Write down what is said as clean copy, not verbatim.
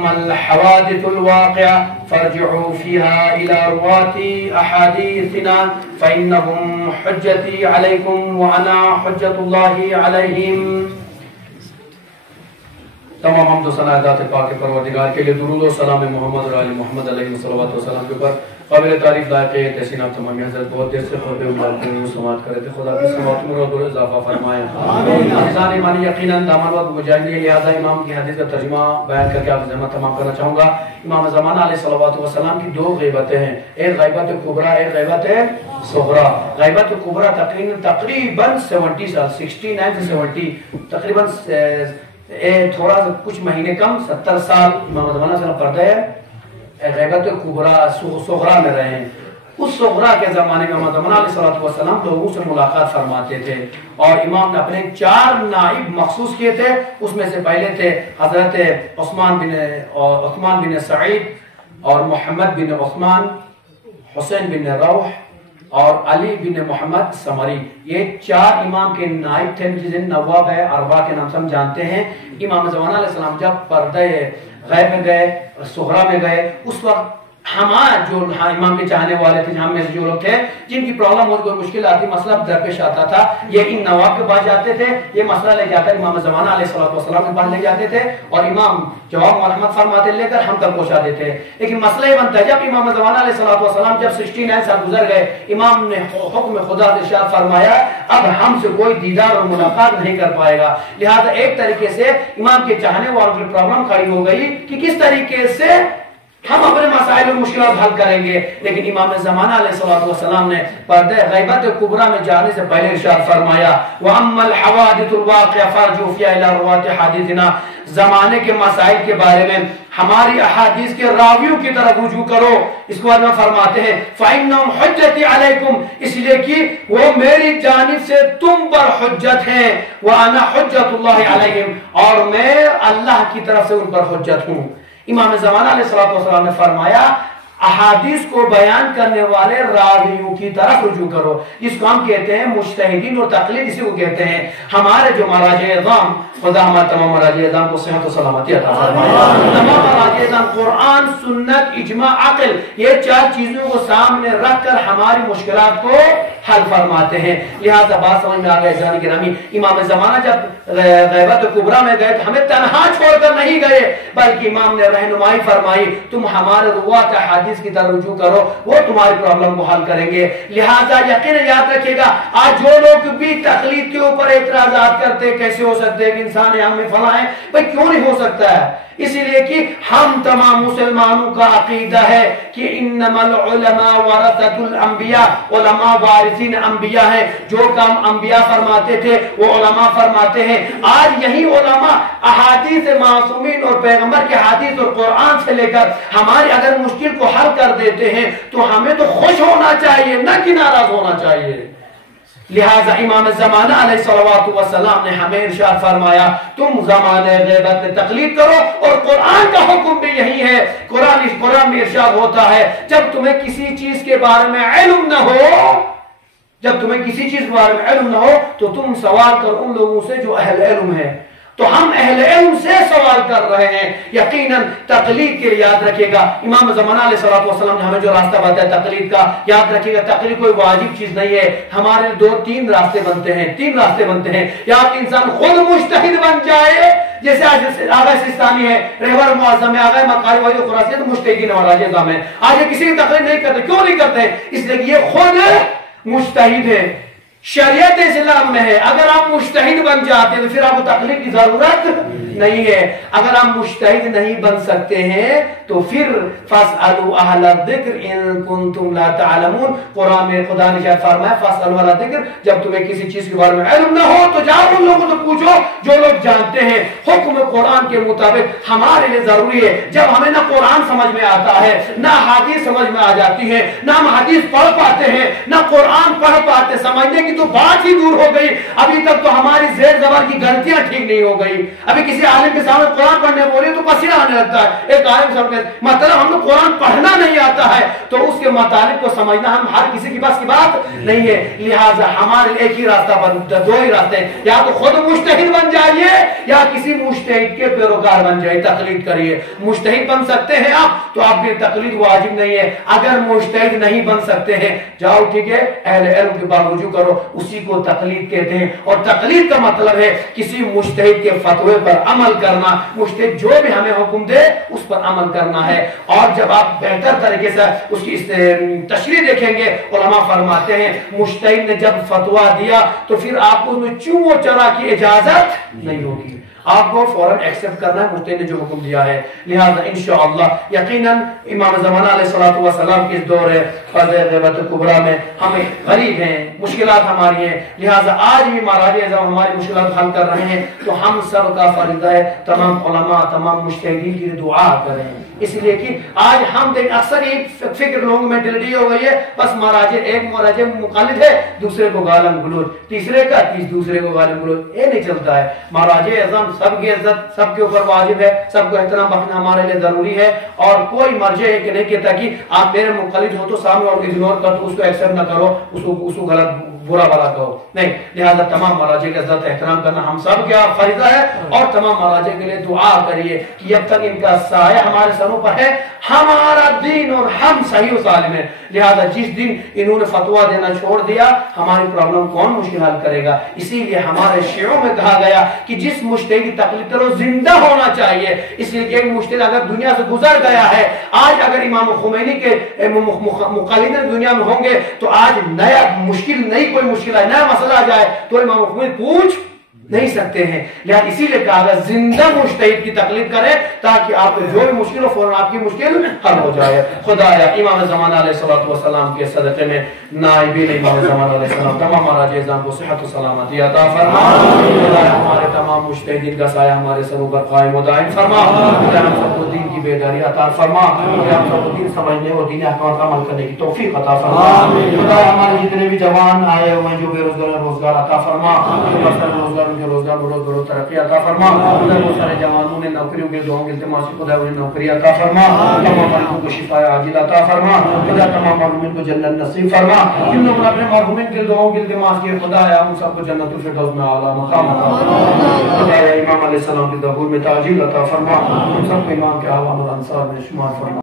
وَأَمَّا الْحَوَادِثُ الْوَاقِعَةُ فَارْجِعُوا فِيهَا إِلَى رُوَاةِ أَحَادِيثِنَا فَإِنَّهُمْ حُجَّتِي عَلَيْكُمْ وَأَنَا حُجَّةُ اللَّهِ عَلَيْهِمْ۔ تمام حمد و ثنا ذات پاک پروردگار کے لیے، درود و سلام محمد اور آل محمد علیہ الصلوۃ والسلام کے اوپر۔ قابل تعریف لائق تحسین آپ تمام حضرت بہت دیر سے خطبے اللہ کو سماعت کرے تھے، خدا کی سماعت میں اور اضافہ فرمائے آمین۔ عزیزان ایمانی، یقیناً دامن وقت مجاہدین ہے، لہٰذا امام کی حدیث کا ترجمہ بیان کر کے آپ زحمت تمام کرنا چاہوں گا۔ امام زمانہ علیہ الصلوۃ والسلام کی دو غیبتیں ہیں، ایک غیبت کبریٰ، ایک غیبت صغریٰ۔ غیبت کبریٰ تقریباً 70 سال، 69 سے 70، تقریباً تھوڑا سا کچھ مہینے کم 70 سال امام زمانہ سے پردہ ہے غیبت کبریٰ صغریٰ میں رہے ہیں۔ اس صغریٰ کے زمانے میں امام زمانہ علیہ السلام لوگوں سے ملاقات فرماتے تھے، اور امام نے اپنے 4 نائب مخصوص کیے تھے۔ اس میں سے پہلے تھے حضرت عثمان بن سعید اور محمد بن عثمان، حسین بن روح اور علی بن محمد سمری۔ یہ 4 امام کے نائب تھے، جن نواب ہے اربعہ کے نام سے ہم جانتے ہیں۔ امام زمانہ علیہ السلام جب پردہ غیب میں گئے، صغریٰ میں گئے، اس وقت ہمارے جو امام کے چاہنے والے تھے، ہم میں سے جو لوگ تھے جن کی پرابلم ہوتی، کوئی مشکل آتی، مسئلہ درپیش آتا تھا، یہ ان نواب کے پاس جاتے تھے، یہ مسئلہ لے جاتا امام زمانہ علیہ السلام کے پاس لے جاتے تھے، اور امام جواب مرحمت فرماتے لے کر ہم تک پہنچا دیتے۔ لیکن مسئلہ یہ بنتا ہے جب امام زمانہ علیہ السلام جب 69 سال گزر گئے، امام نے حکم خدا سے ارشاد فرمایا اب ہم سے کوئی دیدار اور ملاقات نہیں کر پائے گا۔ لہذا ایک طریقے سے امام کے چاہنے والوں کی پرابلم کھڑی ہو گئی کہ کس طریقے سے ہم اپنے مسائل اور مشکلات حل کریں گے۔ لیکن امام زمانہ علیہ السلام نے پردہ غیبت کبریٰ میں جانے سے پہلے ارشاد فرمایا وَأَمَّا الْحَوَادِثُ الْوَاقِعَةُ فَارْجِعُوا فِيهَا إِلَى رُوَاةِ أَحَادِيثِنَا، زمانے کے مسائل کے بارے میں ہماری احادیث کے راویوں کی طرف رجوع کرو۔ اس کے بعد میں فرماتے ہیں فَإِنَّهُمْ حُجَّتِي عَلَيْكُمْ، اس لیے کہ وہ میری جانب سے تم پر حجت ہیں، وَأَنَا حُجَّةُ اللَّهِ عَلَيْهِمْ، اور میں اللہ کی طرف سے ان پر حجت ہوں۔ امام زمانہ علیہ السلام نے فرمایا احادیث کو بیان کرنے والے راویوں کی طرف رجوع کرو، جس کو ہم کہتے ہیں مجتہدین اور تقلید، اسی کو کہتے ہیں۔ ہمارے جو مراجع اعظام، خدا ہمارے تمام مراجع اعظام کو صحت و سلامتی عطا فرمائے، تمام مراجع اعظام قرآن، سنت، اجماع، عقل، یہ 4 چیزوں کو سامنے رکھ کر ہماری مشکلات کو حل فرماتے ہیں۔ لہذا بات سمجھ میں آ گئے عزیزان گرامی، امام زمانہ جب غیبت کبریٰ میں گئے تو ہمیں تنہا چھوڑ کر نہیں گئے، بلکہ امام نے رہنمائی فرمائی تم ہمارے روات احادیث کی طرف رجوع کرو، وہ تمہاری پرابلم کو حل کریں گے۔ لہذا یقین یاد رکھیے گا، آج جو لوگ بھی تقلید کے اوپر اعتراضات کرتے کیسے ہو سکتے ہیں کہ انسان ہے، ہمیں فلاں ہے، بھئی کیوں نہیں ہو سکتا ہے؟ اسی لیے کہ ہم تمام مسلمانوں کا عقیدہ ہے کہ انما العلماء ورثۃ الانبیاء، علماء وارثین انبیاء ہیں، جو کام انبیاء فرماتے تھے وہ علماء فرماتے ہیں۔ آج یہی علماء احادیث معصومین اور پیغمبر کے حدیث اور قرآن سے لے کر ہماری اگر مشکل کو حل کر دیتے ہیں تو ہمیں تو خوش ہونا چاہیے، نہ کہ ناراض ہونا چاہیے۔ لہذا امام زمانہ علیہ السلام نے ہمیں ارشاد فرمایا تم زمانہ غیبت میں تقلید کرو، اور قرآن کا حکم بھی یہی ہے۔ قرآن میں ارشاد ہوتا ہے جب تمہیں کسی چیز کے بارے میں علم نہ ہو، جب تمہیں کسی چیز کے بارے میں علم نہ ہو تو تم سوال کر ان لوگوں سے جو اہل علم ہے۔ تو ہم اہل علم سے سوال کر رہے ہیں۔ یقیناً تقلید کے لیے یاد رکھیے گا امام زمانہ علیہ السلام نے ہمیں جو راستہ بتایا تقلید کا، یاد رکھیے گا تقلید کوئی واجب چیز نہیں ہے۔ ہمارے 2-3 راستے بنتے ہیں، 3 راستے بنتے ہیں۔ یا کہ انسان خود مجتہد بن جائے، جیسے آج آغا سستانی ہے، رہبر معظم ہے، آغا مقاری والی خراسانی ہے، تو مجتہدین مراجع اعظام ہے۔ آج یہ کسی کی تقلید نہیں کرتے، کیوں نہیں کرتے؟ اس لیے کہ یہ خود مجتہد ہے، شریعت اسلام میں ہے۔ اگر آپ مجتہد بن جاتے ہیں تو پھر آپ کو تقلید کی ضرورت نہیں ہے۔ اگر آپ مجتہد نہیں بن سکتے ہیں تو پھر فاسألوا اہل الذکر ان کنتم لا تعلمون، قرآن میں خدا نے فرمایا فاسألوا اہل الذکر، جب تمہیں کسی چیز کے بارے میں علم نہ ہو تو جاؤ ان لوگوں سے پوچھو جو لوگ جانتے ہیں۔ حکم قرآن کے مطابق ہمارے لیے ضروری ہے، جب ہمیں نہ قرآن سمجھ میں آتا ہے، نہ حدیث سمجھ میں آ جاتی ہے، نہ ہم حدیث پڑھ پاتے ہیں، نہ قرآن پڑھ پاتے، سمجھنے کی تو بات ہی دور ہو گئی، ابھی تک تو ہماری زیر زبر کی غلطیاں ٹھیک نہیں ہو گئی۔ ابھی کسی عالم کے سامنے قرآن پڑھنے بولے تو پسینہ آنے لگتا ہے. ایک عالم صاحب نے مطلب ہم کو قرآن پڑھنا نہیں آتا ہے تو اس کے مطالب کو سمجھنا ہم ہر کسی کی بس کی بات نہیں ہے. لہٰذا ہمارے ایک ہی راستہ دو ہی راستے ہیں, یا تو خود مجتہد بن جائیے یا کسی مجتہد کے پیروکار بن جائیے, تقلید کریے. مجتہد بن سکتے ہیں آپ تو آپ کی تقلید واجب نہیں ہے. اگر مجتہد نہیں بن سکتے ہیں جاؤ ٹھیک ہے اہل علم کے پاس رجوع کرو, اسی کو تقلید کہتے ہیں. اور تقلید کا مطلب ہے کسی مجتہد کے فتوے پر عمل کرنا, مجتہد جو بھی ہمیں حکم دے اس پر عمل کرنا ہے. اور جب آپ بہتر طریقے سے اس کی تشریح دیکھیں گے, علماء فرماتے ہیں مجتہد نے جب فتویٰ دیا تو پھر آپ کو اس میں چوں و چرا کی اجازت نہیں ہوگی, آپ کو فوراً ایکسپٹ کرنا ہے مجتہد نے جو حکم دیا ہے. لہذا انشاءاللہ یقیناً امام زمانہ علیہ السلام کے اس دور غیبت کبریٰ میں ہمیں غریب ہیں, مشکلات ہماری ہیں. لہذا آج بھی مہاراج اعظم ہماری مشکلات حل کر رہے ہیں تو ہم سب کا فریضہ ہے تمام علماء تمام مجتہدین کی دعا کریں. اس لیے کہ آج ہم دیکھ اکثر ایک فکر لوگوں میں ڈلڈی ہو گئی ہے, بس مہاراج ایک مہاراج مخالف ہے دوسرے کو گالم گلوچ, تیسرے کا دوسرے کو گالم گلوچ, یہ نہیں چلتا ہے. مہاراج اعظم سب کی عزت سب کے اوپر واجب ہے, سب کو احترام رکھنا ہمارے لیے ضروری ہے. اور کوئی مرجع ہے کہ نہیں کہتا کہ آپ میرے مخالف ہو تو سامنے اور اگنور کر, تو اس کو ایکسپٹ نہ کرو, اس کو غلط برا بلا کہو, نہیں. لہذا تمام مہاراجہ کی عزت احترام کرنا ہم سب کا فریضہ ہے. اور تمام مہاراجہ کے لیے دعا کریے کہ جب تک ان کا سایہ ہمارے سروں پر ہے ہمارا دین اور ہم صحیح و سالم ہے. لہذا جس دن انہوں نے فتویٰ دینا چھوڑ دیا ہماری پرابلم کون مشکل حل کرے گا. اسی لیے ہمارے شیعوں میں کہا گیا کہ جس مجتہد کی تقلید کرو زندہ ہونا چاہیے. اس لیے کہ ایک مجتہد اگر دنیا سے گزر گیا ہے, آج اگر امام خمینی کے مقلدین دنیا میں ہوں گے تو آج نیا مشکل نہیں کوئی مشکل ہے, نیا مسئلہ آ جائے تو امام خمینی پوچھ نہیں سکتے ہیں. لہذا اسی لیے کہا گیا زندہ مجتہد کی تقلید کریں تاکہ آپ کو جو بھی مشکل ہو فوراً آپ کی مشکل حل ہو جائے. خدایا امام زمانہ علیہ السلام کے صدقے میں نائبین امام زمانہ علیہ السلام تمام مہاراج اعظم کو صحت و سلامتی عطا فرما. خدایا ہمارے تمام مجتہدین کا سایہ ہمارے سروں پر قائم و دائم فرما. خدایا ہم سب کو دین کی بیداری عطا فرما. خدایا ہم سب کو دین سمجھنے اور دین احکام پر عمل کرنے کی توفیق عطا فرما. خدایا ہمارے جتنے بھی جوان آئے ہوئے ہیں جو بے روزگار عطا فرما, روزگار بروز ترقی عطا فرما. بہت سارے جوانوں نے نوکریوں کے دعاؤں کے التماس سے خدا انہیں نوکری عطا فرما. تمام مریضوں کو شفا عاجل عطا فرما. خدا تمام مرحومین کو جنت نصیب فرما. جن لوگوں نے اپنے مرحومین کے دعاؤں کے التماس کیے خدایا ان سب کو جنت الفردوس میں اعلیٰ مقام عطا فرما. خدایا امام علیہ السلام کے ظہور میں تعجیل عطا فرما. ہم سب کو امام کے اعوان اور انصار میں شمار فرما.